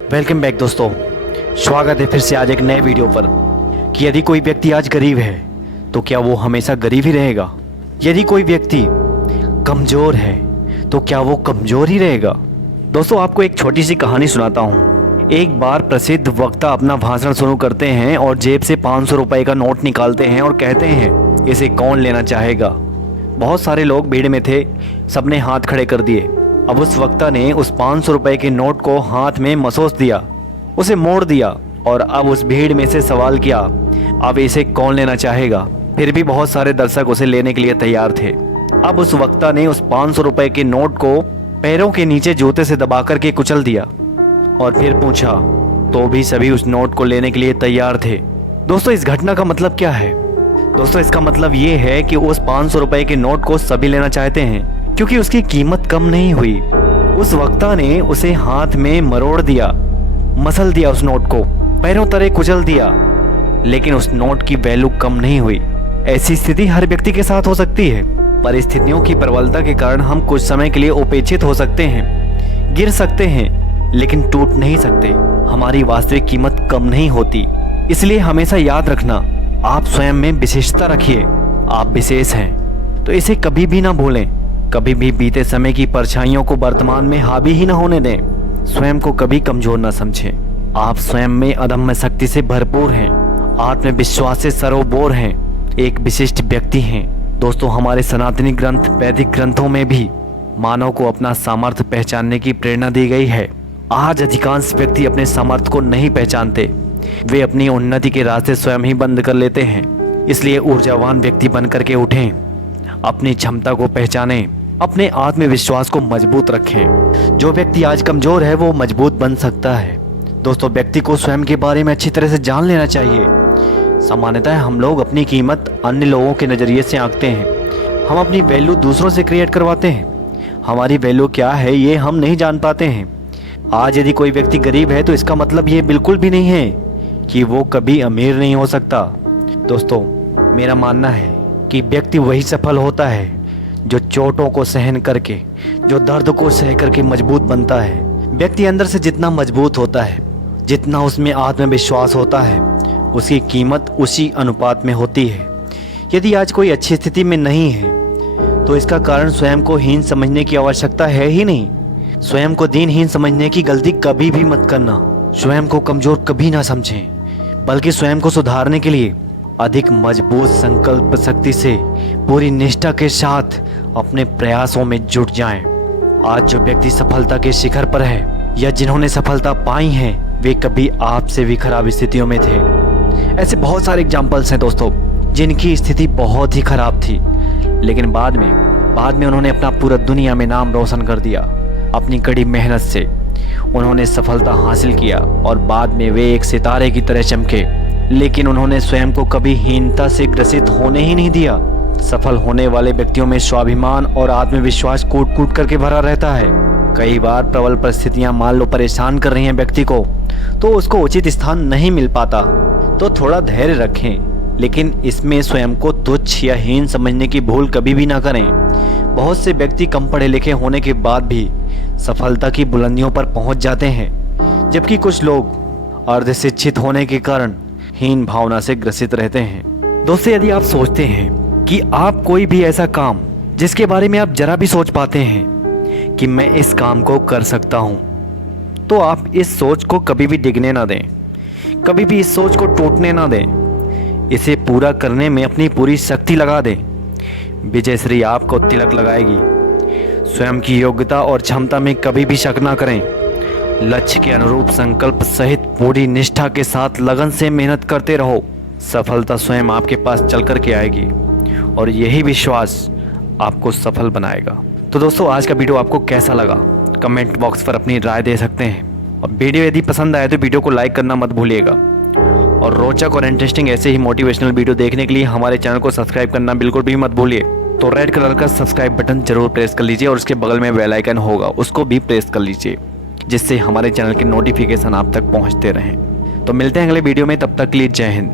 Welcome back दोस्तों, स्वागत है फिर से आज एक नए वीडियो पर। कि यदि कोई व्यक्ति आज गरीब है तो क्या वो हमेशा गरीब ही रहेगा? यदि कोई व्यक्ति कमज़ोर है तो क्या वो कमज़ोर ही रहेगा? दोस्तों, आपको एक छोटी सी कहानी सुनाता हूँ। एक बार प्रसिद्ध वक्ता अपना भाषण शुरू करते हैं और जेब से 500 रुपये का नोट निकालते हैं और कहते हैं, इसे कौन लेना चाहेगा? बहुत सारे लोग भीड़ में थे, सबने हाथ खड़े कर दिए। अब उस वक्ता ने उस 500 रुपये के नोट को हाथ में मसोस दिया, उसे मोड़ दिया और अब उस भीड़ में से सवाल किया, अब इसे कौन लेना चाहेगा? फिर भी बहुत सारे दर्शक उसे लेने के लिए तैयार थे। अब उस वक्ता ने उस 500 रुपये के नोट को पैरों के नीचे जूते से दबा कर के कुचल दिया और फिर पूछा, तो भी सभी उस नोट को लेने के लिए तैयार थे। दोस्तों, इस घटना का मतलब क्या है? दोस्तों, इसका मतलब ये है कि उस 500 रुपये के नोट को सभी लेना चाहते हैं क्योंकि उसकी कीमत कम नहीं हुई। उस वक्ता ने उसे हाथ में मरोड़ दिया, मसल दिया, उस नोट को पैरों तले कुचल दिया, लेकिन उस नोट की वैल्यू कम नहीं हुई। ऐसी स्थिति हर व्यक्ति के साथ हो सकती है। परिस्थितियों की प्रबलता के कारण हम कुछ समय के लिए उपेक्षित हो सकते हैं, गिर सकते हैं, लेकिन टूट नहीं सकते। हमारी वास्तविक कीमत कम नहीं होती। इसलिए हमेशा याद रखना, आप स्वयं में विशेषता रखिए। आप विशेष हैं, तो इसे कभी भी ना भूलें। कभी भी बीते समय की परछाइयों को वर्तमान में हावी ही न होने दें। स्वयं को कभी कमजोर न समझें। आप स्वयं में अदम्य शक्ति से भरपूर हैं, आत्मविश्वास से सरोबोर हैं, एक विशिष्ट व्यक्ति हैं। दोस्तों, हमारे सनातनी ग्रंथ वैदिक ग्रंथों में भी मानव को अपना सामर्थ्य पहचानने की प्रेरणा दी गई है। आज अधिकांश व्यक्ति अपने सामर्थ्य को नहीं पहचानते। वे अपनी उन्नति के रास्ते स्वयं ही बंद कर लेते हैं। इसलिए ऊर्जावान व्यक्ति बनकर के उठें, अपनी क्षमता को पहचानें, अपने आत्मविश्वास को मजबूत रखें। जो व्यक्ति आज कमजोर है वो मजबूत बन सकता है। दोस्तों, व्यक्ति को स्वयं के बारे में अच्छी तरह से जान लेना चाहिए। सामान्यतः हम लोग अपनी कीमत अन्य लोगों के नज़रिए से आंकते हैं। हम अपनी वैल्यू दूसरों से क्रिएट करवाते हैं। हमारी वैल्यू क्या है ये हम नहीं जान पाते हैं। आज यदि कोई व्यक्ति गरीब है तो इसका मतलब ये बिल्कुल भी नहीं है कि वो कभी अमीर नहीं हो सकता। दोस्तों, मेरा मानना है कि व्यक्ति वही सफल होता है जो चोटों को सहन करके, जो दर्द को सह करके मजबूत बनता है। व्यक्ति अंदर से जितना मजबूत होता है, जितना उसमें आत्मविश्वास होता है, उसकी कीमत उसी अनुपात में होती है। यदि आज कोई अच्छी स्थिति में नहीं है तो इसका कारण स्वयं को हीन समझने की आवश्यकता है ही नहीं। स्वयं को दीनहीन समझने की गलती कभी भी मत करना। स्वयं को कमजोर कभी ना समझें, बल्कि स्वयं को सुधारने के लिए अधिक मजबूत संकल्प शक्ति से पूरी निष्ठा के साथ अपने प्रयासों में जुट जाएं। आज जो व्यक्ति सफलता के शिखर पर है या जिन्होंने सफलता पाई है, वे कभी आपसे भी खराब स्थितियों में थे। ऐसे बहुत सारे एग्जाम्पल्स हैं दोस्तों, जिनकी स्थिति बहुत ही खराब थी, लेकिन बाद में उन्होंने अपना पूरा दुनिया में नाम रोशन कर दिया। अपनी कड़ी मेहनत से उन्होंने सफलता हासिल किया और बाद में वे एक सितारे की तरह चमके। लेकिन उन्होंने स्वयं को कभी हीनता से ग्रसित होने ही नहीं दिया। सफल होने वाले व्यक्तियों में स्वाभिमान और आत्मविश्वास कूट कूट करके भरा रहता है। कई बार प्रबल परिस्थितियां मान लो परेशान कर रही हैं व्यक्ति को, तो उसको उचित स्थान नहीं मिल पाता, तो थोड़ा धैर्य रखें, लेकिन इसमें स्वयं को तुच्छ या हीन समझने की भूल कभी भी ना करें। बहुत से व्यक्ति कम पढ़े लिखे होने के बाद भी सफलता की बुलंदियों पर पहुंच जाते हैं, जबकि कुछ लोग अर्धशिक्षित होने के कारण हीन भावना से ग्रसित रहते हैं। दोस्तों, यदि आप सोचते हैं कि आप कोई भी ऐसा काम जिसके बारे में आप जरा भी सोच पाते हैं कि मैं इस काम को कर सकता हूं, तो आप इस सोच को कभी भी डिगने ना दें, कभी भी इस सोच को टूटने ना दें। इसे पूरा करने में अपनी पूरी शक्ति लगा दें। विजयश्री आपको तिलक लगाएगी। स्वयं की योग्यता और क्षमता में कभी भी शक ना करें। लक्ष्य के अनुरूप संकल्प सहित पूरी निष्ठा के साथ लगन से मेहनत करते रहो। सफलता स्वयं आपके पास चल कर के आएगी और यही विश्वास आपको सफल बनाएगा। तो दोस्तों, आज का वीडियो आपको कैसा लगा? कमेंट बॉक्स पर अपनी राय दे सकते हैं। और वीडियो यदि पसंद आए तो वीडियो को लाइक करना मत भूलिएगा। और रोचक और इंटरेस्टिंग ऐसे ही मोटिवेशनल वीडियो देखने के लिए हमारे चैनल को सब्सक्राइब करना बिल्कुल भी मत भूलिए। तो रेड कलर का सब्सक्राइब बटन जरूर प्रेस कर लीजिए और उसके बगल में बेल आइकन होगा, उसको भी प्रेस कर लीजिए, जिससे हमारे चैनल के नोटिफिकेशन आप तक पहुंचते रहें। तो मिलते हैं अगले वीडियो में, तब तक के लिए जय हिंद।